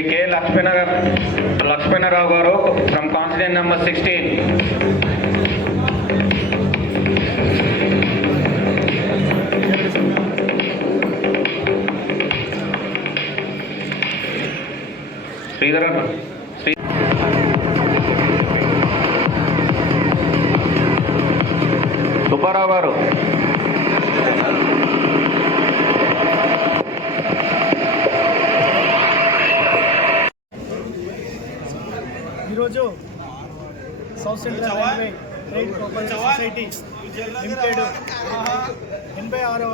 Shri K Lakshmana Lakshmanarao garu from constituency number sixteen. Sridhar Sri Subbarao garu. ఈరోజు south central railway trade cooperative society limited ఎనభై ఆరవ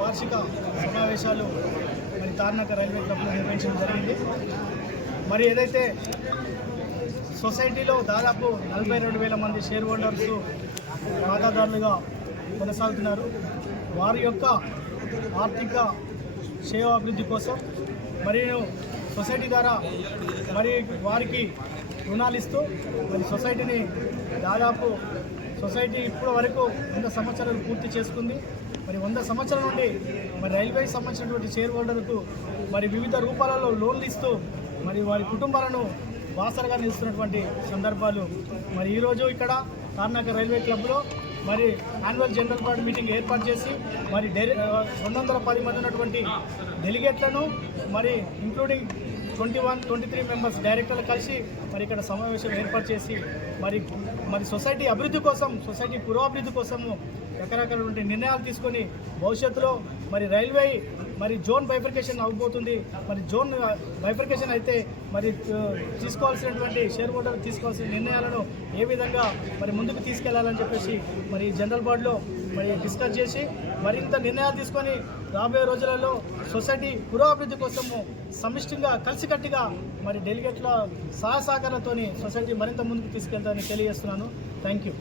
వార్షిక సమావేశాలు మరి Tarnaka railway క్లబ్లో నిర్వహించడం జరిగింది. మరి ఏదైతే సొసైటీలో దాదాపు నలభై రెండు వేల మంది షేర్ హోల్డర్స్ ఖాతాదారులుగా కొనసాగుతున్నారు. వారి యొక్క ఆర్థిక సేవాభివృద్ధి కోసం మరియు సొసైటీ ద్వారా మరి వారికి రుణాలు ఇస్తూ మరి సొసైటీని దాదాపు సొసైటీ ఇప్పటి వరకు వంద సంవత్సరాలు పూర్తి చేసుకుంది. మరి వంద సంవత్సరాల నుండి మరి రైల్వే సంబంధించినటువంటి షేర్ హోల్డర్లకు మరి వివిధ రూపాలలో లోన్లు ఇస్తూ మరి వారి కుటుంబాలను వాసరగా నిలుస్తున్నటువంటి సందర్భాలు. మరి ఈరోజు ఇక్కడ తార్నాక రైల్వే క్లబ్లో మరి యాన్యువల్ జనరల్ బాడీ మీటింగ్ ఏర్పాటు చేసి మరి డైరె రెండు వందల పది మంది ఉన్నటువంటి డెలిగేట్లను మరి including twenty one twenty three members డైరెక్టర్లు కలిసి మరి ఇక్కడ సమావేశం ఏర్పాటు చేసి మరి మరి సొసైటీ అభివృద్ధి కోసం సొసైటీ పురోభివృద్ధి కోసము రకరకాలటువంటి నిర్ణయాలు తీసుకొని భవిష్యత్తులో మరి రైల్వే మరి జోన్ బైఫర్కేషన్ అవ్వబోతుంది. మరి జోన్ బైఫర్కేషన్ అయితే మరి తీసుకోవాల్సినటువంటి షేర్ హోల్డర్ తీసుకోవాల్సిన నిర్ణయాలను ఏ విధంగా మరి ముందుకు తీసుకెళ్ళాలని చెప్పేసి మరి జనరల్ బోర్డులో మరి డిస్కస్ చేసి మరింత నిర్ణయాలు తీసుకొని రాబోయే రోజులలో సొసైటీ పురోభివృద్ధి కోసము సమిష్టిగా కలిసికట్టుగా మరి డెలిగేట్ల సహా సొసైటీ మరింత ముందుకు తీసుకెళ్తానని తెలియజేస్తున్నాను. Thank you